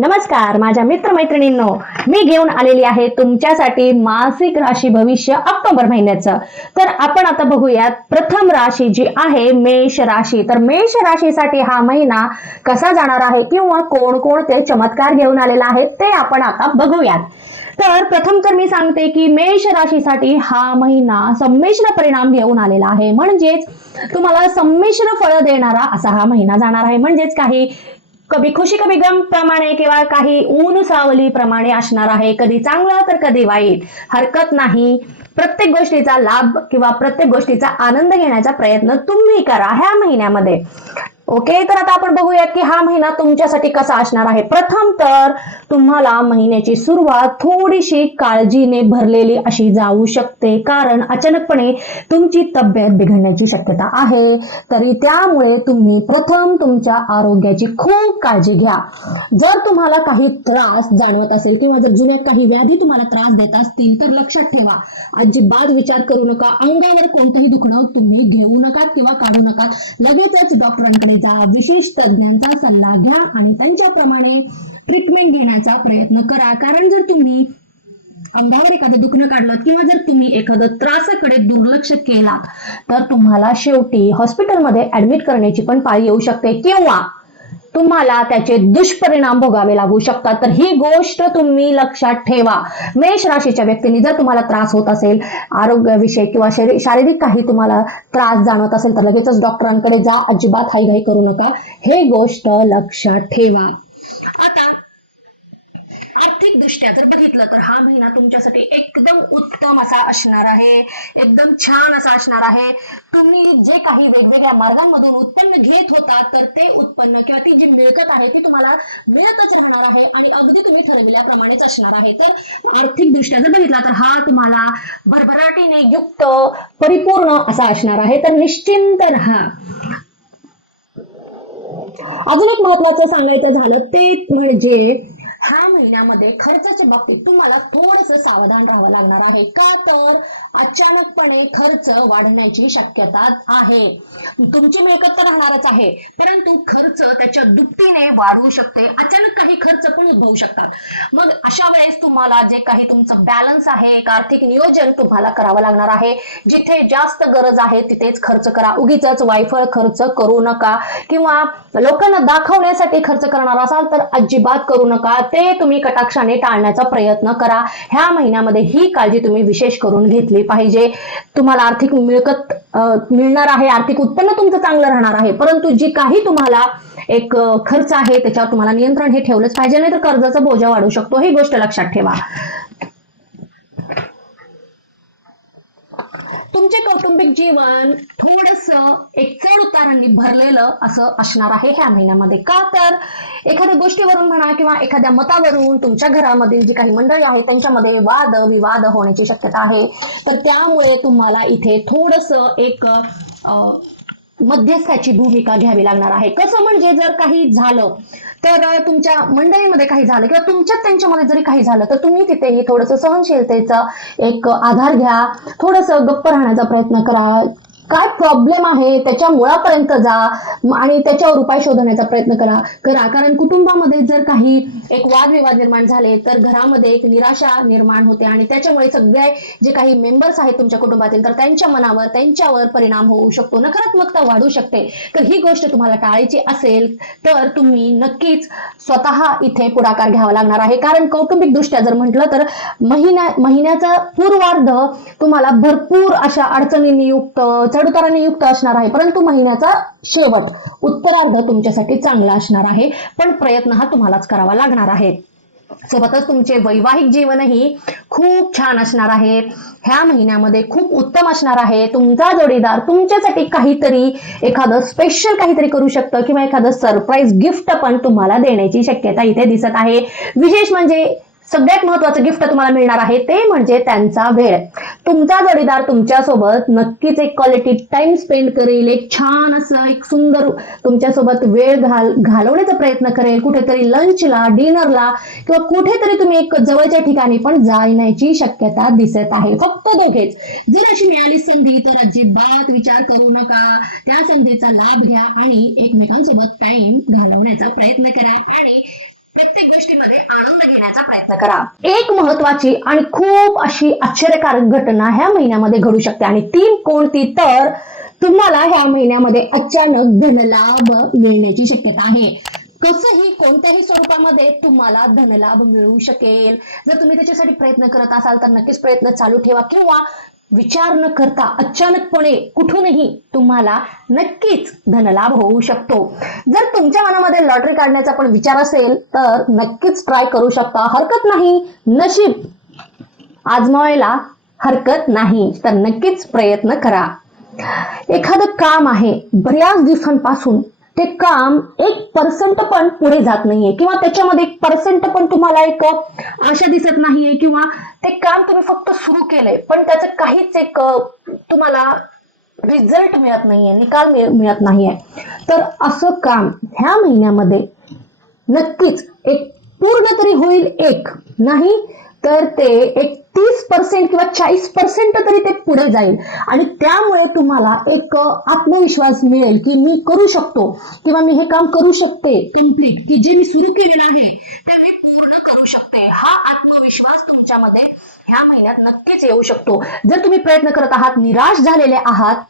नमस्कार माझ्या मित्रमैत्रिणींनो, मी घेऊन आलेली आहे तुमच्यासाठी मासिक राशी भविष्य ऑक्टोबर महिन्याचं। तर आपण आता बघूयात प्रथम राशी जी आहे मेष राशी। तर मेष राशीसाठी हा महिना कसा जाणार आहे किंवा कोणकोणते चमत्कार घेऊन आलेला आहे ते आपण आता बघूयात। तर प्रथम तर मी सांगते की मेष राशीसाठी हा महिना संमिश्र परिणाम घेऊन आलेला आहे, म्हणजेच तुम्हाला संमिश्र फळ देणारा असा हा महिना जाणार आहे। म्हणजेच काही कभी खुशी कभी गम प्रमाणे किंवा काही ऊन सावली प्रमाणे असणार आहे, कधी चांगलं तर कधी वाईट, हरकत नाही। प्रत्येक गोष्टीचा लाभ किंवा प्रत्येक गोष्टीचा आनंद घेण्याचा प्रयत्न तुम्ही करा ह्या महिन्यामध्ये। ओके, तर आता आपण बघूयात की हा महिना तुमच्यासाठी कसा असणार आहे। प्रथम तर तुम्हाला महिन्याची सुरुवात थोडीशी काळजीने भरलेली अशी जाऊ शकते, कारण अचानकपणे तुमची तब्येत बिघडण्याची शक्यता आहे। तरी त्यामुळे तुम्ही प्रथम तुमच्या आरोग्याची खूप काळजी घ्या। जर तुम्हाला काही त्रास जाणवत असेल किंवा जर जुन्या काही व्याधी तुम्हाला त्रास देत असतील तर लक्षात ठेवा, अजिबात विचार करू नका। अंगावर कोणतंही दुखणं तुम्ही घेऊ नका किंवा काढू नका, लगेचच डॉक्टरांकडे जा, विशेष तज्ञांचा सल्ला घ्या आणि त्यांच्याप्रमाणे ट्रीटमेंट घेण्याचा प्रयत्न करा। कारण जर तुम्ही अंगावर एखादं दुखणं काढलं किंवा जर तुम्ही एखादं त्रासाकडे दुर्लक्ष केलात तर तुम्हाला शेवटी हॉस्पिटलमध्ये ऍडमिट करण्याची पण पाळी येऊ शकते किंवा तुम्हाला त्याचे दुष्परिणाम भोगावे लागू शकतात। तर ही गोष्ट तुम्ही लक्षात ठेवा। मेष राशीच्या व्यक्तींनी जर तुम्हाला त्रास होत असेल, आरोग्याविषयी किंवा शारीरिक काही तुम्हाला त्रास जाणवत असेल तर लगेचच डॉक्टरांकडे जा, अजिबात हायघाई करू नका, हे गोष्ट लक्षात ठेवा। आता आर्थिक दृष्ट्या जर बघितलं तर हा महिना तुमच्यासाठी एकदम उत्तम असा असणार आहे, एकदम छान असा असणार आहे। तुम्ही जे काही वेगवेगळ्या मार्गांमधून उत्पन्न घेत होता तर ते उत्पन्न किंवा ती जी मिळकत आहे ती तुम्हाला मिळतच राहणार आहे आणि अगदी तुम्ही ठरविल्याप्रमाणेच असणार आहे। तर आर्थिक दृष्ट्या जर बघितला तर हा तुम्हाला भरभराटीने युक्त परिपूर्ण असा असणार आहे। तर निश्चिंत राहा। अजून एक महत्वाचं सांगायचं झालं ते म्हणजे ह्या महिन्यामध्ये खर्चाच्या बाबतीत तुम्हाला थोडंसं सावधान राहावं लागणार आहे। का तर अचानकपणे खर्च वाढण्याची शक्यता आहे। तुमची मिळकत तर राहणारच आहे, परंतु खर्च त्याच्या दुपटीने वाढू शकते, अचानक काही खर्च पण उद्भवू शकतात। मग अशा वेळेस तुम्हाला जे काही तुमचं बॅलन्स आहे, एक आर्थिक नियोजन तुम्हाला करावं लागणार आहे। जिथे जास्त गरज आहे तिथेच खर्च करा, उगीच वायफळ खर्च करू नका किंवा लोकांना दाखवण्यासाठी खर्च करणार असाल तर अजिबात करू नका, ते तुम्ही कटाक्षाने टाळण्याचा प्रयत्न करा। ह्या महिन्यामध्ये ही काळजी तुम्ही विशेष करून घेतली पाहिजे। तुम्हाला आर्थिक मिळकत मिळणार आहे, आर्थिक उत्पन्न तुमचं चांगलं राहणार आहे, परंतु जी काही तुम्हाला एक खर्च आहे त्याच्यावर तुम्हाला नियंत्रण हे ठेवलंच पाहिजे, नाही तर कर्जाचा बोजा वाढू शकतो, ही गोष्ट लक्षात ठेवा। तुमचे कौटुंबिक जीवन थोडंसं एक चढ उतारांनी भरलेलं असं असणार आहे ह्या महिन्यामध्ये। का तर एखाद्या गोष्टीवरून म्हणा किंवा एखाद्या मतावरून तुमच्या घरामधील जी काही मंडळी आहे त्यांच्यामध्ये वाद विवाद होण्याची शक्यता आहे। तर त्यामुळे तुम्हाला इथे थोडंसं एक मध्यस्थाची भूमिका घ्यावी लागणार आहे। कसं म्हणजे जर काही झालं तर तुमच्या मंडळीमध्ये काही झालं किंवा तुमच्यात त्यांच्यामध्ये जरी काही झालं तर तुम्ही तिथेही थोडंसं सहनशीलतेचा एक आधार घ्या, थोडंसं गप्प राहण्याचा प्रयत्न करा। काय प्रॉब्लेम आहे त्याच्या मुळापर्यंत जा आणि त्याच्यावर उपाय शोधण्याचा प्रयत्न करा। कारण कुटुंबामध्ये जर काही एक वादविवाद निर्माण झाले तर घरामध्ये एक निराशा निर्माण होते आणि त्याच्यामुळे सगळे जे काही मेंबर्स आहेत तुमच्या कुटुंबातील तर त्यांच्या मनावर त्यांच्यावर परिणाम होऊ शकतो, नकारात्मकता वाढू शकते। तर ही गोष्ट तुम्हाला टाळायची असेल तर तुम्ही नक्कीच स्वतः इथे पुढाकार घ्यावा लागणार आहे। कारण कौटुंबिक दृष्ट्या जर म्हटलं तर महिन्याचा पूर्वार्ध तुम्हाला भरपूर अशा अडचणींनी युक्त चढउतारांनी युक्त असणार आहे, परंतु महिन्याचा शेवट उत्तरार्ध तुमच्यासाठी चांगला असणार आहे। पण प्रयत्न हा तुम्हालाच करावा लागणार आहे। सोबतच तुमचे वैवाहिक जीवनही खूप छान असणार आहे, ह्या महिन्यामध्ये खूप उत्तम असणार आहे। तुमचा जोडीदार तुमच्यासाठी काहीतरी एखादं स्पेशल काहीतरी करू शकतं किंवा एखादं सरप्राईज गिफ्ट पण तुम्हाला देण्याची शक्यता इथे दिसत आहे। विशेष म्हणजे सगळ्यात महत्त्वाचं गिफ्ट तुम्हाला मिळणार आहे ते म्हणजे त्यांचा वेळ। तुमचा जोडीदार तुमच्यासोबत नक्कीच एक क्वालिटी टाइम स्पेंड करेल, एक छान असं एक सुंदर तुमच्यासोबत वेळ घालवण्याचा प्रयत्न करेल, कुठेतरी लंचला डिनरला किंवा कुठेतरी तुम्ही एक जवळच्या ठिकाणी पण जाण्याची शक्यता दिसत आहे। फक्त दोघेच। जर अशी मिळाली संधी तर अजिबात विचार करू नका, त्या संधीचा लाभ घ्या आणि एकमेकांसोबत टाइम घालवण्याचा प्रयत्न करा आणि प्रत्येक गोष्टीमध्ये आनंद घेण्याचा प्रयत्न करा. एक महत्वाची आणि खूप अशी आश्चर्यकारक घटना ह्या महिन्यामध्ये घडू शकते आणि ती कोणती तर तुम्हाला ह्या महिन्यामध्ये अचानक धनलाभ मिळण्याची शक्यता आहे. कसंही कोणत्याही स्वरूपामध्ये तुम्हाला धनलाभ मिळू शकेल. जर तुम्ही त्याच्यासाठी प्रयत्न करत असाल तर नक्कीच प्रयत्न चालू ठेवा किंवा विचार न करता अचानकपणे कुठूनही तुम्हाला नक्कीच धनलाभ होऊ शकतो. जर तुमच्या मनामध्ये लॉटरी काढण्याचा पण विचार असेल तर नक्कीच ट्राय करू शकता, हरकत नाही. नशीब आजमावायला हरकत नाही, तर नक्कीच प्रयत्न करा. एखादं काम आहे बऱ्याच दिवसांपासून ते काम 1% पण पुढे जात नाहीये किंवा त्याच्यामध्ये 1% पण तुम्हाला एक आशा दिसत नाहीये किंवा ते काम तुम्ही फक्त सुरू केलंय पण त्याचं काहीच एक तुम्हाला रिझल्ट मिळत नाहीये, निकाल मिळत नाहीये, तर असं काम ह्या महिन्यामध्ये नक्कीच एक पूर्ण तरी होईल. एक नाही तर ते एक 30% किंवा 40% तरी ते पुढे जाईल आणि त्यामुळे तुम्हाला एक आत्मविश्वास मिळेल की मी करू शकतो किंवा मी हे काम करू शकते कम्प्लीट, की जे मी सुरू केलेलं आहे ते मी पूर्ण करू शकते. हा आत्मविश्वास तुमच्यामध्ये ह्या महिन्यात नक्कीच येऊ शकतो. जर तुम्ही प्रयत्न करत आहात, निराश झालेले आहात,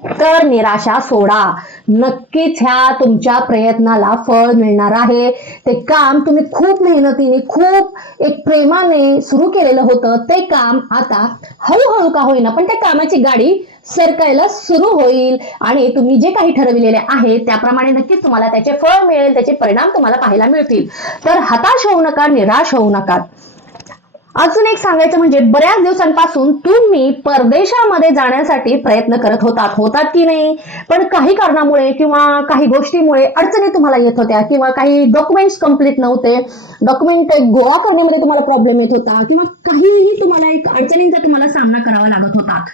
तर निराशा सोडा. नक्कीच ह्या तुमच्या प्रयत्नाला फळ मिळणार आहे. ते काम तुम्ही खूप मेहनतीने, खूप एक प्रेमाने सुरू केलेलं होतं, ते काम आता हळूहळू का होईना पण त्या कामाची गाडी सरकायला सुरू होईल आणि तुम्ही जे काही ठरविलेले आहे त्याप्रमाणे नक्कीच तुम्हाला त्याचे फळ मिळेल, त्याचे परिणाम तुम्हाला पाहायला मिळतील. तर हताश होऊ नका, निराश होऊ नका. अजून एक सांगायचं म्हणजे बऱ्याच दिवसांपासून तुम्ही परदेशामध्ये जाण्यासाठी प्रयत्न करत होतात की नाही, पण काही कारणामुळे किंवा काही गोष्टीमुळे अडचणी तुम्हाला येत होत्या किंवा काही डॉक्युमेंट्स कंप्लीट नव्हते, डॉक्युमेंट गोळा करण्यामध्ये तुम्हाला प्रॉब्लेम येत होता किंवा काहीही तुम्हाला एक अडचणींचा तुम्हाला सामना करावा लागत होता.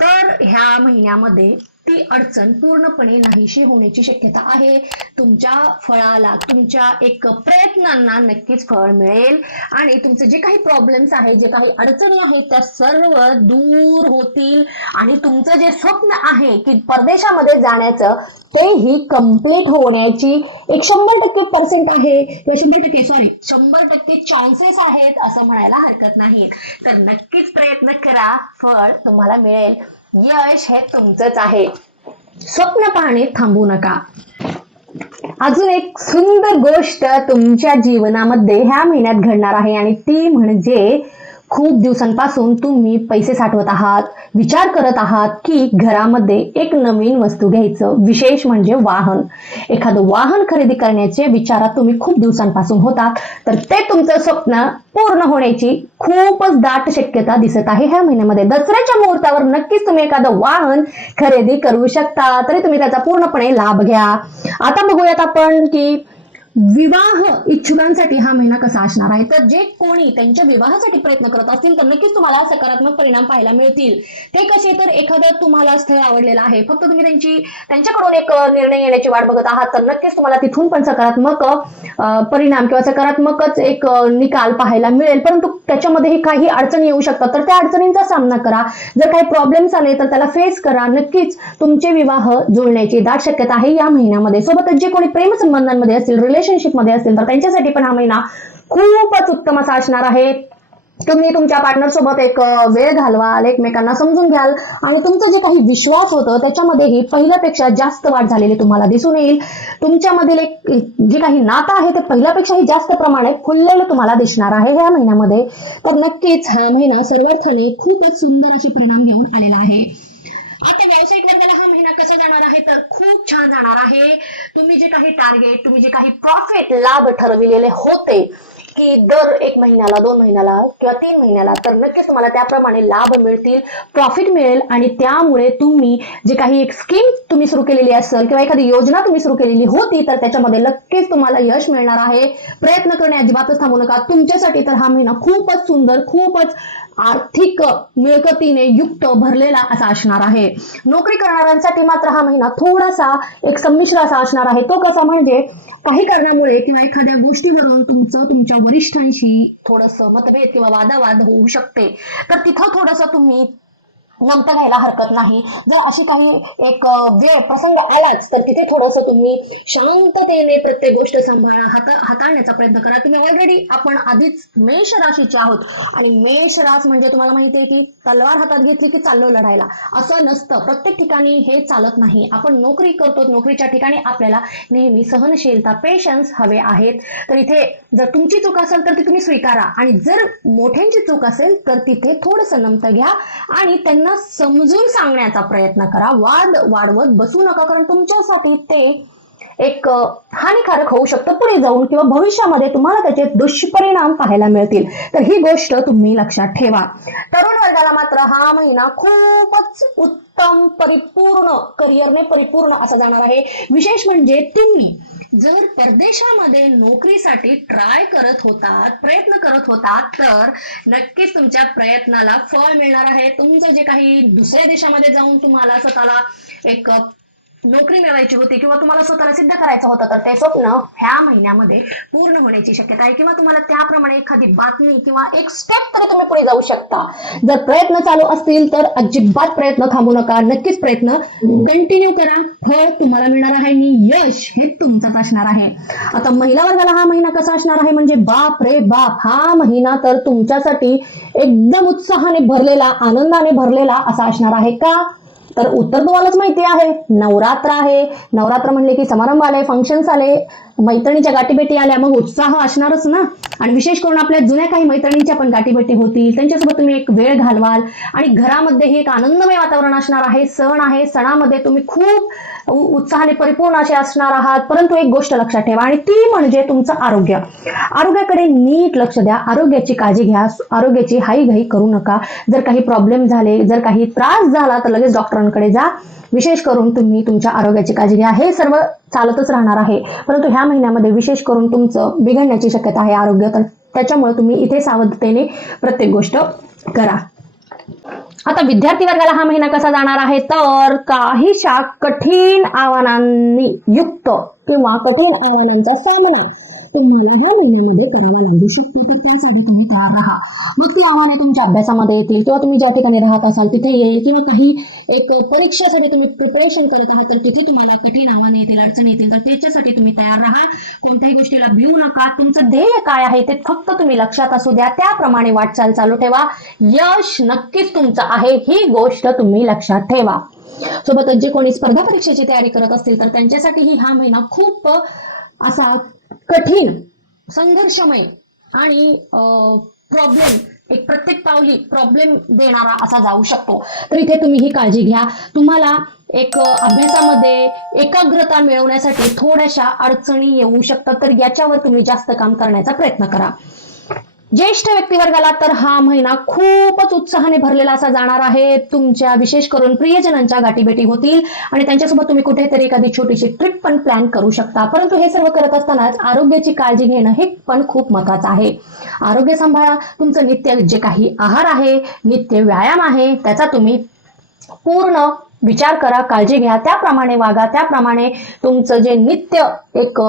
तर ह्या महिन्यामध्ये ती अडचण पूर्णपणे नाहीशी होण्याची शक्यता आहे. तुमच्या फळाला, तुमच्या एक प्रयत्नांना नक्कीच फळ मिळेल आणि तुमचे जे काही प्रॉब्लेम्स आहेत, जे काही अडचणी आहेत त्या सर्व दूर होतील आणि तुमचं जे स्वप्न आहे की परदेशामध्ये जाण्याचं तेही कम्प्लीट होण्याची एक 100% आहे किंवा 100% चान्सेस आहेत असं म्हणायला हरकत नाही. तर नक्कीच प्रयत्न करा, फळ तुम्हाला मिळेल. यश हे तुमचंच आहे. स्वप्न पाहणे थांबू नका. अजून एक सुंदर गोष्ट तुमच्या जीवनामध्ये ह्या महिन्यात घडणार आहे आणि ती म्हणजे खूप दिवसांपासून तुम्ही पैसे साठवत आहात, विचार करत आहात की घरामध्ये एक नवीन वस्तू घ्यायचं, विशेष म्हणजे वाहन. एखादं वाहन खरेदी करण्याचे विचारात तुम्ही खूप दिवसांपासून होता, तर ते तुमचं स्वप्न पूर्ण होण्याची खूपच दाट शक्यता दिसत आहे ह्या महिन्यामध्ये. दसऱ्याच्या मुहूर्तावर नक्कीच तुम्ही एखादं वाहन खरेदी करू शकता, तरी तुम्ही त्याचा पूर्णपणे लाभ घ्या. आता बघूयात आपण की विवाह इच्छुकांसाठी हा महिना कसा असणार आहे. तर जे कोणी त्यांच्या विवाहासाठी प्रयत्न करत असतील तर नक्कीच तुम्हाला सकारात्मक परिणाम पाहायला मिळतील. ते कसे, तर एखादं तुम्हाला स्थळ आवडलेलं आहे, फक्त तुम्ही त्यांच्याकडून एक निर्णय येण्याची वाट बघत आहात, तर नक्कीच तुम्हाला तिथून पण सकारात्मक परिणाम किंवा सकारात्मकच एक निकाल पाहायला मिळेल. परंतु त्याच्यामध्येही काही अडचणी येऊ शकतात, तर त्या अडचणींचा सामना करा. जर काही प्रॉब्लेम्स आले तर त्याला फेस करा. नक्कीच तुमचे विवाह जुळण्याची दाट शक्यता आहे या महिन्यामध्ये. सोबतच जे कोणी प्रेमसंबंधांमध्ये असतील, रिलेशनशिप मध्ये असतील, तर त्यांच्यासाठी पण हा महिना खूपच उत्तम असा असणार आहे. तुम्ही तुमच्या पार्टनर सोबत एक वेळ घालवाल, एकमेकांना समजून घ्याल आणि तुमचं जे काही विश्वास होतं त्याच्यामध्येही पहिल्यापेक्षा जास्त वाढ झालेली तुम्हाला दिसून येईल. तुमच्यामधील एक जे काही नातं आहे ते पहिल्यापेक्षाही जास्त प्रमाणात खुललेलं तुम्हाला दिसणार आहे ह्या महिन्यामध्ये. तर नक्कीच हा महिना सर्वार्थाने खूपच सुंदर असे परिणाम घेऊन आलेला आहे. आता व्यावसायिक वर्गाला हा महिना कसा जाणार आहे, तर खूप छान जाणार आहे. तुम्ही जे काही टार्गेट, तुम्ही जे काही प्रॉफिट लाभ ठरविलेले होते की दर 1 महिन्याला, 2 महिन्याला किंवा 3 महिन्याला, तर नक्कीच तुम्हाला त्याप्रमाणे लाभ मिळतील, प्रॉफिट मिळेल आणि त्यामुळे तुम्ही जे काही एक स्कीम तुम्ही सुरू केलेली असेल किंवा एखादी योजना तुम्ही सुरू केलेली होती तर त्याच्यामध्ये नक्कीच तुम्हाला यश मिळणार आहे. प्रयत्न करणे अजिबातच थांबू नका. तुमच्यासाठी तर हा महिना खूपच सुंदर, खूपच आर्थिक मिळकतीने युक्त भरलेला असा असणार आहे. नोकरी करणाऱ्यांसाठी मात्र हा महिना थोडासा एक संमिश्र असा असणार आहे. तो कसा म्हणजे काही कारणामुळे किंवा एखाद्या गोष्टीवरून तुमच्या वरिष्ठांशी थोडंसं मतभेद किंवा वादावाद होऊ शकते, तर तिथं थोडंसं तुम्ही नमतं घ्यायला हरकत नाही. जर अशी काही एक वेळ प्रसंग आलाच तर तिथे थोडंसं तुम्ही शांततेने प्रत्येक गोष्ट सांभाळा, हाताळण्याचा प्रयत्न करा. तुम्ही ऑलरेडी आपण आधीच मेष राशीचे आहोत आणि मेष रास म्हणजे तुम्हाला माहिती आहे की तलवार हातात घेतली की चाललो लढायला, असं नसतं. प्रत्येक ठिकाणी हे चालत नाही. आपण नोकरी करतो, नोकरीच्या ठिकाणी आपल्याला नेहमी सहनशीलता, पेशन्स हवे आहेत. तर इथे जर तुमची चूक असेल तर ती तुम्ही स्वीकारा आणि जर मोठ्यांची चूक असेल तर तिथे थोडंसं नमतं घ्या आणि त्यांना समजून सांगण्याचा प्रयत्न करा. वाद वाढवत बसू नका, कारण तुमच्यासाठी ते एक हानिकारक होऊ शकतं पुढे जाऊन किंवा भविष्यामध्ये तुम्हाला त्याचे दुष्परिणाम पाहायला मिळतील. तर ही गोष्ट तुम्ही लक्षात ठेवा. तरुण वर्गाला मात्र हा महिना खूपच उत्तम, परिपूर्ण, करिअरने परिपूर्ण असा जाणार आहे. विशेष म्हणजे तुम्ही जर परदेशामध्ये नोकरीसाठी ट्राय करत होतात, प्रयत्न करत होतात, तर नक्कीच तुमच्या प्रयत्नाला फळ मिळणार आहे. तुमचं जे काही दुसऱ्या देशामध्ये जाऊन तुम्हाला स्वतःला एक नोकरी मिळवायची होती किंवा तुम्हाला स्वतःला सिद्ध करायचं होतं, तर ते स्वप्न ह्या महिन्यामध्ये पूर्ण होण्याची शक्यता आहे किंवा तुम्हाला त्याप्रमाणे एखादी बातमी किंवा एक स्टेप तरी तुम्ही पुढे जाऊ शकता. जर प्रयत्न चालू असतील तर अजिबात प्रयत्न थांबू नका. नक्कीच प्रयत्न कंटिन्यू करा. फळ तुम्हाला मिळणार आहे आणि यश हे तुमचंच असणार आहे. आता महिला वर्गाला हा महिना कसा असणार आहे म्हणजे बाप रे बाप, हा महिना तर तुमच्यासाठी एकदम उत्साहाने भरलेला, आनंदाने भरलेला असा असणार आहे. का? तर उत्तर तुम्हालाच माहिती आहे. नवरात्र आहे. नवरात्र म्हणले की समारंभ आले, फंक्शन्स आले, मैत्रिणीच्या गाठीभेटी आल्या, मग उत्साह असणारच ना. आणि विशेष करून आपल्या जुन्या काही मैत्रिणींच्या पण गाठीभेटी होतील, त्यांच्यासोबत तुम्ही एक वेळ घालवाल आणि घरामध्ये हे एक आनंदमय वातावरण असणार आहे. सण आहे, सणामध्ये तुम्ही खूप उत्साहाने परिपूर्ण असे असणार आहात. परंतु एक गोष्ट लक्षात ठेवा आणि ती म्हणजे तुमचं आरोग्य. आरोग्याकडे नीट लक्ष द्या. आरोग्याची काळजी घ्या. आरोग्याची हाईघाई करू नका. जर काही प्रॉब्लेम झाले, जर काही त्रास झाला तर लगेच डॉक्टरांकडे जा. विशेष करून तुम्ही तुमच्या आरोग्याची काळजी घ्या. हे सर्व चालतच राहणार आहे, परंतु ह्या महिन्यामध्ये विशेष करून तुमचं बिघडण्याची शक्यता आहे आरोग्य. तर त्याच्यामुळे तुम्ही इथे सावधतेने प्रत्येक गोष्ट करा. आता विद्यार्थी वर्गाला हा महिना कसा जाणार आहे तर काहीशा कठीण आव्हानांनी युक्त किंवा कठीण आव्हानांचा सामना तुम्हाला ह्या महिन्यामध्ये करायला लागू शकतो. तर त्यासाठी तुम्ही तयार राहा. मग ती आव्हाने तुमच्या अभ्यासामध्ये येतील किंवा तुम्ही ज्या ठिकाणी राहत असाल तिथे येईल किंवा काही एक परीक्षेसाठी तुम्ही प्रिपरेशन करत आहात तर तिथे तुम्हाला कठीण आव्हाने येतील, अडचणी येतील. तर त्याच्यासाठी तुम्ही तयार राहा. कोणत्याही गोष्टीला भिवू नका. तुमचं ध्येय काय आहे ते फक्त तुम्ही लक्षात असू द्या. त्याप्रमाणे वाटचाल चालू ठेवा. यश नक्कीच तुमचं आहे, ही गोष्ट तुम्ही लक्षात ठेवा. सोबतच जे कोणी स्पर्धा परीक्षेची तयारी करत असतील तर त्यांच्यासाठीही हा महिना खूप असा कठीण, संघर्षमय आणि प्रॉब्लेम, एक प्रत्येक पावली प्रॉब्लेम देणारा असा जाऊ शकतो. तर इथे तुम्ही ही काळजी घ्या. तुम्हाला एक अभ्यासामध्ये एकाग्रता मिळवण्यासाठी थोड्याशा अडचणी येऊ शकतात, तर याच्यावर तुम्ही जास्त काम करण्याचा प्रयत्न करा. ज्येष्ठ व्यक्तिवर्गाला तर हा महिना खूपच उत्साहाने भरलेला असा जाणार आहे. तुमच्या विशेष करून प्रियजनांच्या गाठीभेटी होतील आणि त्यांच्यासोबत तुम्ही कुठेतरी एखादी छोटीशी ट्रिप पण प्लॅन करू शकता. परंतु हे सर्व करत असतानाच आरोग्याची काळजी घेणं हे पण खूप महत्वाचं आहे. आरोग्य सांभाळा. तुमचं नित्य जे काही आहार आहे, नित्य व्यायाम आहे, त्याचा तुम्ही पूर्ण विचार करा, काळजी घ्या, त्याप्रमाणे वागा. त्याप्रमाणे तुमचं जे नित्य एक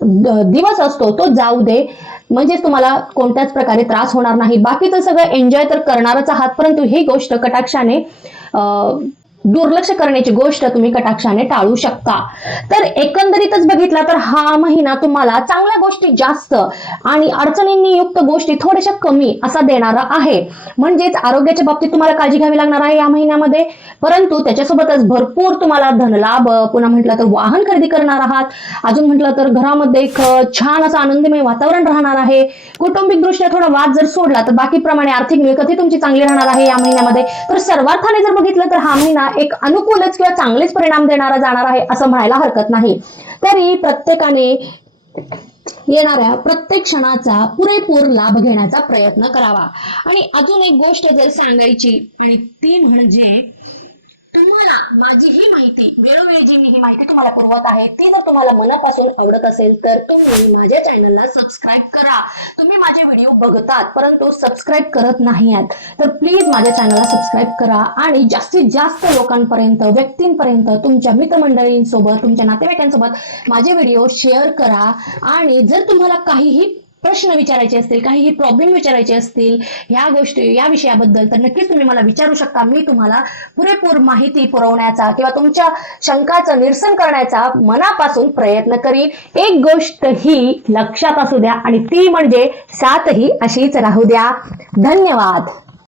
दिवस असतो तो जाऊ दे, म्हणजेच तुम्हाला कोणत्याच प्रकारे त्रास होणार नाही. बाकीचं सगळं एन्जॉय तर करणारच आहात, परंतु ही गोष्ट कटाक्षाने दुर्लक्ष करण्याची गोष्ट तुम्ही कटाक्षाने टाळू शकता. तर एकंदरीतच बघितला तर हा महिना तुम्हाला चांगल्या गोष्टी जास्त आणि अडचणींनी युक्त गोष्टी थोड्याशा कमी असा देणारा आहे. म्हणजेच आरोग्याच्या बाबतीत तुम्हाला काळजी घ्यावी लागणार आहे या महिन्यामध्ये, परंतु त्याच्यासोबतच भरपूर तुम्हाला धनलाभ, पुन्हा म्हटलं तर वाहन खरेदी करणार आहात, अजून म्हटलं तर घरामध्ये एक छान असं आनंदमय वातावरण राहणार आहे. कौटुंबिक दृष्ट्या थोडा वाद जर सोडला तर बाकीप्रमाणे आर्थिक मिळकतही तुमची चांगली राहणार आहे या महिन्यामध्ये. तर सर्वार्थाने जर बघितलं तर हा महिना एक अनुकूलच किंवा चांगलेच परिणाम देणारा जाणार आहे असं म्हणायला हरकत नाही. तरी प्रत्येकाने येणाऱ्या प्रत्येक क्षणाचा पुरेपूर लाभ घेण्याचा प्रयत्न करावा. आणि अजून एक गोष्ट जर सांगायची आणि ती म्हणजे तुम्हाला माझी ही माहिती, वेळोवेळी जी मी ही माहिती तुम्हाला पुरवत आहे ती जर तुम्हाला मनापासून आवडत असेल तर तुम्ही माझ्या चॅनलला सबस्क्राईब करा. तुम्ही माझे व्हिडिओ बघतात परंतु सबस्क्राईब करत नाही आहात, तर प्लीज माझ्या चॅनलला सबस्क्राईब करा आणि जास्तीत जास्त लोकांपर्यंत, व्यक्तींपर्यंत, तुमच्या मित्रमंडळींसोबत, तुमच्या नातेवाईकांसोबत माझे व्हिडिओ शेअर करा. आणि जर तुम्हाला काहीही प्रश्न विचारायचे असतील, काही प्रॉब्लेम विचारायचे असतील या गोष्टी या विषयाबद्दल, तर नक्कीच तुम्ही मला विचारू शकता. मी तुम्हाला पुरेपूर माहिती पुरवण्याचा किंवा तुमच्या शंकाचं निरसन करण्याचा मनापासून प्रयत्न करीन. एक गोष्ट ही लक्षात असू द्या आणि ती म्हणजे साथ ही अशीच राहू द्या. धन्यवाद.